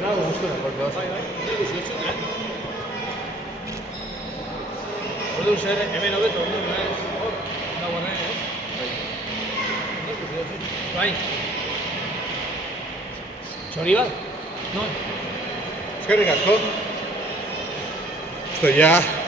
Bravo, gustuna, porque vas. Bai, ordu zer, hemen hobeto, hor, dagoen ez? Bai. Txori bat? Non? Eskerrik asko. Esto ya...